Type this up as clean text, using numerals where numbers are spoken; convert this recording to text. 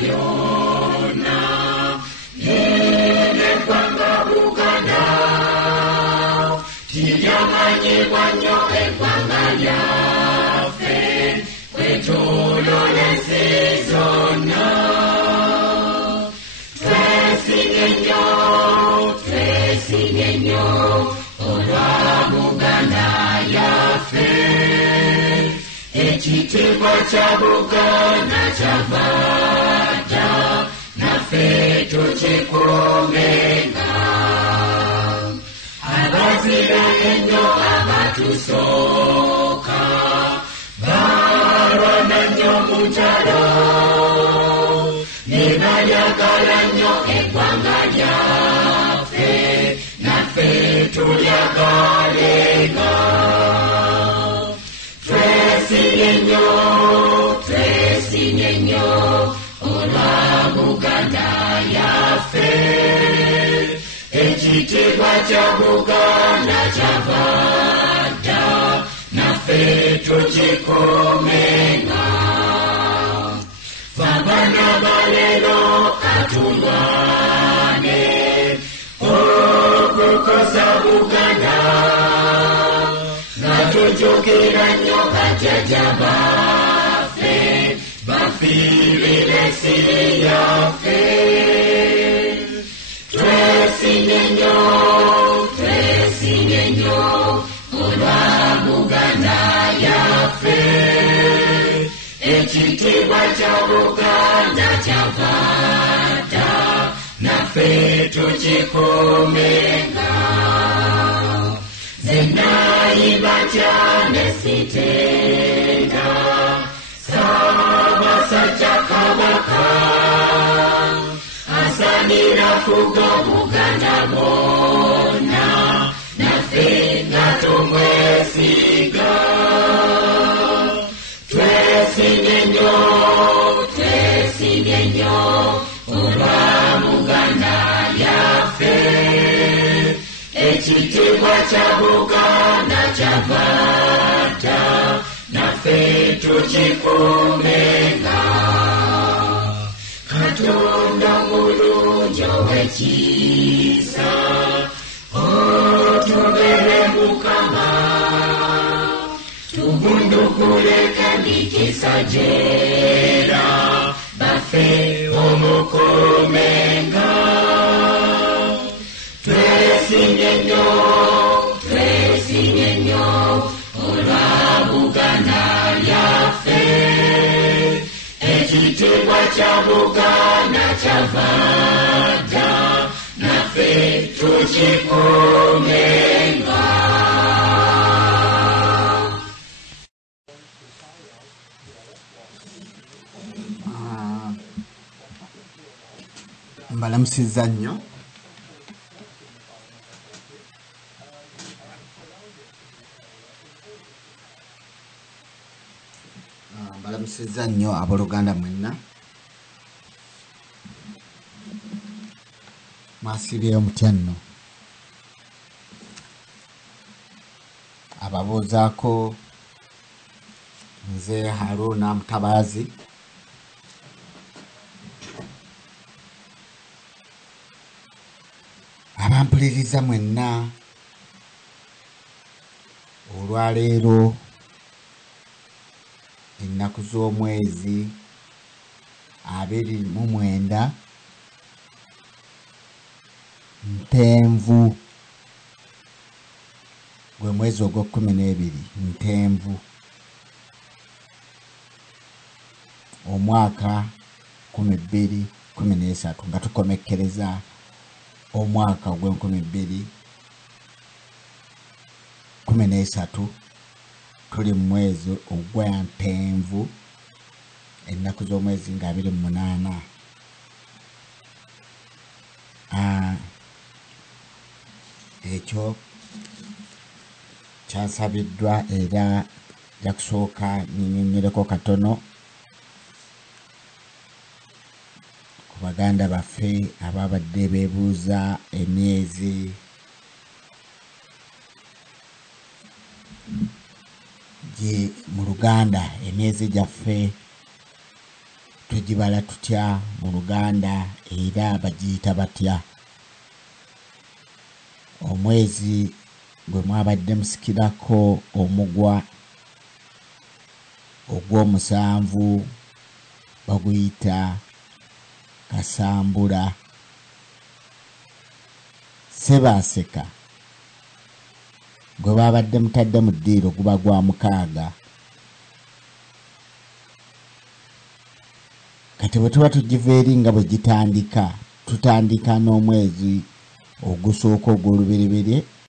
lyona yine kwanga Buganda tilyamanyibwa nnyo eggwanga lyaffe kwetulolese zonna twesinye nnyo olwa Buganda yaffe ekitiibwa kya Buganda kyavadda naffe tukikuumenga abazira ennyo abatusooka balwana nnyo mu ntalo ne balyagala nnyo eggwanga lyaffe naffe tulyagalenga twesinye nnyo olwa Buganda yaffe ekitiibwa kya Buganda kyavadda naffe tukikuumenga abaana balero katulwane okukosa Buganda nga tujjukira nnyo bajjajja baffe bafiirira ensi yaffe twesinye nnyo olwa Buganda yaffe ekitiibwa kya Buganda kyavadda naffe tukikuumenga zenayimba cyane sitenda Ssaabasajja Kabaka asanira fuga Buganda bonna naffe nga tumwesiga twesinye nnyo olwa Buganda yaffe ekitiibwa kya Buganda kyavadda naffe tukikuumenga Katonda mulungi ow'ekisa otubere Mukama tubundukule kandi kisa gyera baffe omukuumenga twesinye nnyo olwa Buganda yaffe ekitiibwa kya Buganda kyavadda naffe tukikuumenga mbalamusizza nnyo mbalamusizza nnyo abooluganda mwenna mwasibyeyo mutya nno ababuuzaako nze Haruna Mutabaazi abampuliriza mwenna olwaleero ennaku z'omwezi 29 Ntenvu gwe mwezi ogw'Okumi-n'ebiri Ntenvu omwaka 2013 nga tukomekkereza omwaka ogw'2013 tuli mu mwezi ogwa Ntenvu ennaku z'omwezi nga 28 ekyo kyasabiddwa era jakusooka nnyonnyoleko katono ku baganda baffe ababadde beebuuza emyezi gye mu Luganda emyezi gyaffe tugibala tutya mu Luganda era bagiyita batya? Omwezi gwe mwabadde musikirako omugwa ogw'omusanvu baguyita Kasambula. Ssebaaseka gwe babadde mutadde mu ddiiro guba gwa 6. Kati bwe tuba tugiva eri nga bwe gitandika, tutandika n'omwezi ogusooka ogw'Olubereberye